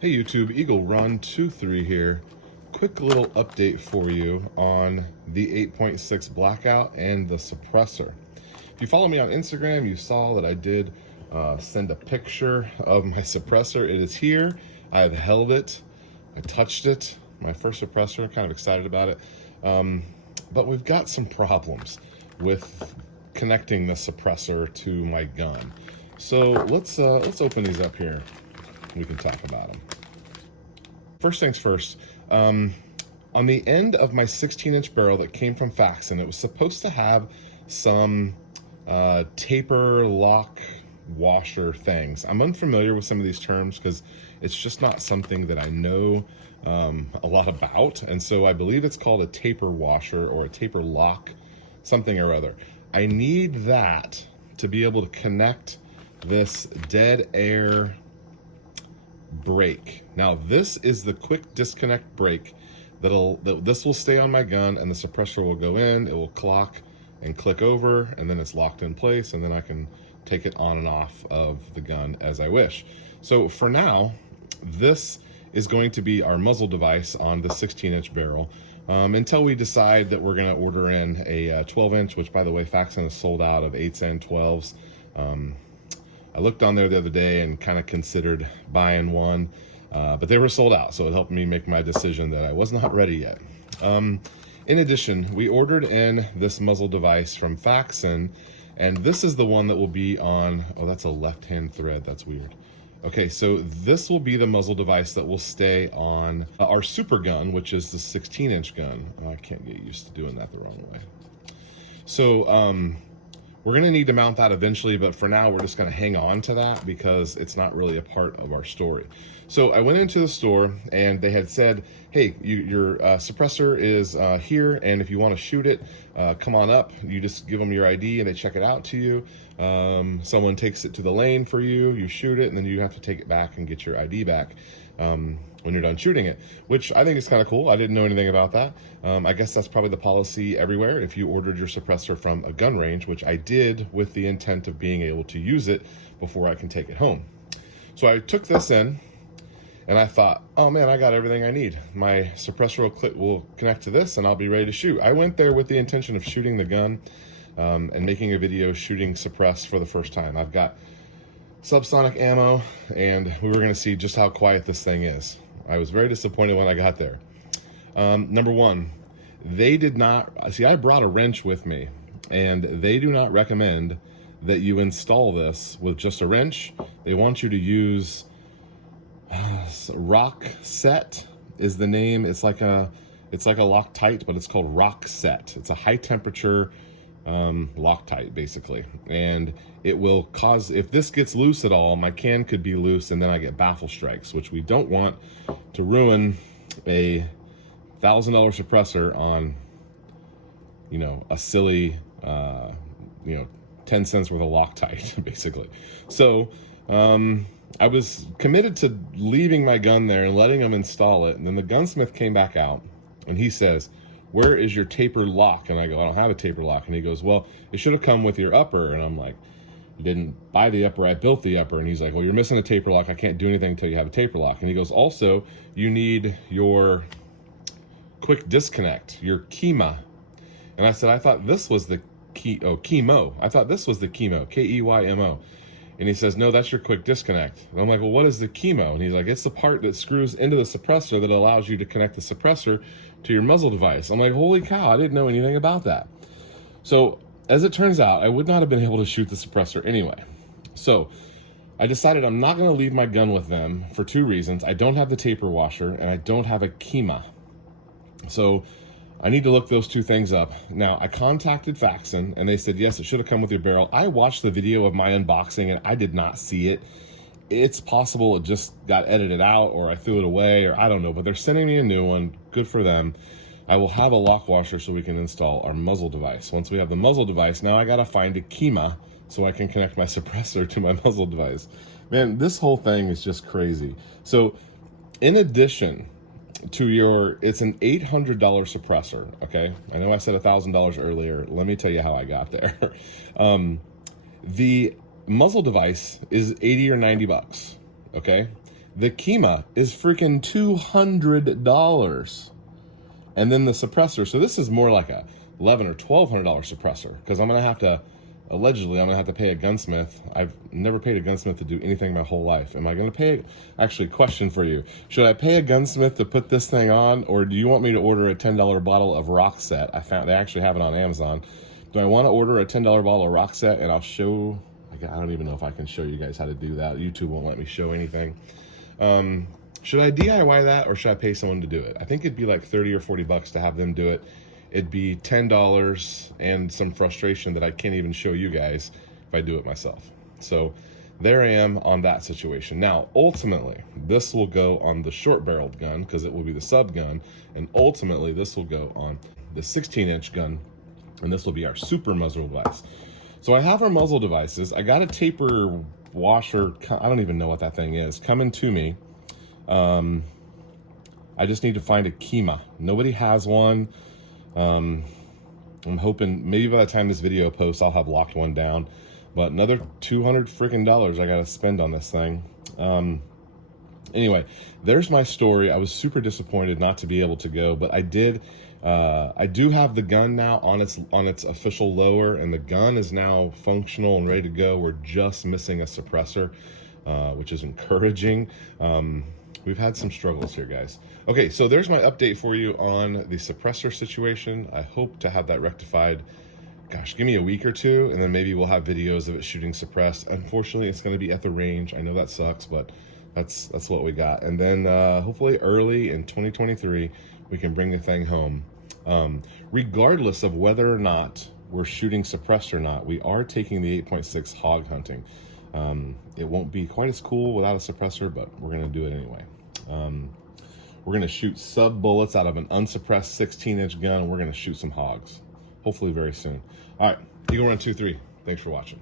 Hey YouTube, Eagle Run 23 here. Quick little update for you on the 8.6 Blackout and the Suppressor. If you follow me on Instagram, you saw that I did send a picture of my suppressor. It is here. I've held it. I touched it. My first suppressor. I'm kind of excited about it. But we've got some problems with connecting the suppressor to my gun. So let's open these up here. We can talk about them. First things first, on the end of my 16-inch barrel that came from Faxon, it was supposed to have some taper lock washer things. I'm unfamiliar with some of these terms because it's just not something that I know a lot about, and so I believe it's called a taper washer or a taper lock, something or other. I need that to be able to connect this Dead Air brake. Now this is the quick disconnect brake this will stay on my gun, and the suppressor will go in, it will clock and click over, and then it's locked in place, and then I can take it on and off of the gun as I wish. So for now, this is going to be our muzzle device on the 16-inch barrel until we decide that we're going to order in a 12-inch, which by the way, Faxon is sold out of 8s and 12s. I looked on there the other day and kind of considered buying one, but they were sold out, so it helped me make my decision that I was not ready yet. In addition, we ordered in this muzzle device from Faxon, and this is the one that will be on, oh, that's a left-hand thread, that's weird. Okay, so this will be the muzzle device that will stay on our super gun, which is the 16-inch gun. Oh, I can't get used to doing that the wrong way. So, we're gonna need to mount that eventually, but for now, we're just gonna hang on to that because it's not really a part of our story. So I went into the store and they had said, hey, your suppressor is here, and if you wanna shoot it, come on up. You just give them your ID and they check it out to you. Someone takes it to the lane for you, you shoot it, and then you have to take it back and get your ID back when you're done shooting it, which I think is kind of cool. I didn't know anything about that. I guess that's probably the policy everywhere if you ordered your suppressor from a gun range, which I did with the intent of being able to use it before I can take it home. So I took this in and I thought, oh man, I got everything I need. My suppressor will connect to this and I'll be ready to shoot. I went there with the intention of shooting the gun and making a video shooting suppress for the first time. I've got subsonic ammo, and we were gonna see just how quiet this thing is. I was very disappointed when I got there. Number one, they did not, see, I brought a wrench with me, and they do not recommend that you install this with just a wrench. They want you to use Rock Set is the name. It's like a Loctite, but it's called Rock Set. It's a high temperature Loctite basically, and it will cause, if this gets loose at all, my can could be loose and then I get baffle strikes, which we don't want to ruin a $1,000 suppressor on, you know, a silly 10 cents worth of Loctite basically. So I was committed to leaving my gun there and letting them install it, and then the gunsmith came back out and he says, where is your taper lock? And I go, I don't have a taper lock. And he goes, well, it should have come with your upper. And I'm like, you didn't buy the upper, I built the upper. And he's like, well, you're missing a taper lock. I can't do anything until you have a taper lock. And he goes, also, you need your quick disconnect, your KEYMA. And I said, I thought this was the KEYMO. I thought this was the KEYMO, K-E-Y-M-O. And he says, no, that's your quick disconnect. And I'm like, well, what is the KEYMO? And he's like, it's the part that screws into the suppressor that allows you to connect the suppressor to your muzzle device. I'm like, holy cow, I didn't know anything about that. So as it turns out, I would not have been able to shoot the suppressor anyway. So I decided I'm not gonna leave my gun with them for two reasons. I don't have the taper washer and I don't have a KEYMA. So I need to look those two things up. Now, I contacted Faxon and they said, yes, it should have come with your barrel. I watched the video of my unboxing and I did not see it. It's possible it just got edited out or I threw it away or I don't know, but they're sending me a new one. Good for them. I will have a lock washer so we can install our muzzle device. Once we have the muzzle device, now I gotta find a KEYMA so I can connect my suppressor to my muzzle device. Man, this whole thing is just crazy. So in addition to it's an $800 suppressor, okay? I know I said $1,000 earlier. Let me tell you how I got there. The muzzle device is 80 or 90 bucks, okay? The Kima is freaking $200. And then the suppressor, so this is more like a $1,100 or $1,200 suppressor, because I'm gonna have to, allegedly, I'm gonna have to pay a gunsmith. I've never paid a gunsmith to do anything my whole life. Am I gonna pay? Actually, question for you: should I pay a gunsmith to put this thing on, or do you want me to order a $10 bottle of rock set? I found they actually have it on Amazon. Do I want to order a $10 bottle of rock set? And I'll show. I don't even know if I can show you guys how to do that. YouTube won't let me show anything. Should I DIY that, or should I pay someone to do it? I think it'd be like 30 or 40 bucks to have them do it. It'd be $10 and some frustration that I can't even show you guys if I do it myself. So there I am on that situation. Now, ultimately, this will go on the short-barreled gun because it will be the sub gun, and ultimately this will go on the 16-inch gun, and this will be our super muzzle device. So I have our muzzle devices. I got a taper washer, I don't even know what that thing is, coming to me. I just need to find a Kima. Nobody has one. I'm hoping maybe by the time this video posts, I'll have locked one down. But another $200 freaking I gotta spend on this thing. Anyway, there's my story. I was super disappointed not to be able to go, but I did. I do have the gun now on its official lower, and the gun is now functional and ready to go. We're just missing a suppressor, which is encouraging. We've had some struggles here, guys. Okay, so there's my update for you on the suppressor situation. I hope to have that rectified. Gosh, give me a week or two, and then maybe we'll have videos of it shooting suppressed. Unfortunately, it's going to be at the range. I know that sucks, but that's what we got. And then hopefully early in 2023, we can bring the thing home. Regardless of whether or not we're shooting suppressed or not, we are taking the 8.6 hog hunting. It won't be quite as cool without a suppressor, but we're going to do it anyway. We're going to shoot sub bullets out of an unsuppressed 16-inch gun. We're going to shoot some hogs, hopefully very soon. All right, Eagle Run 2-3. Thanks for watching.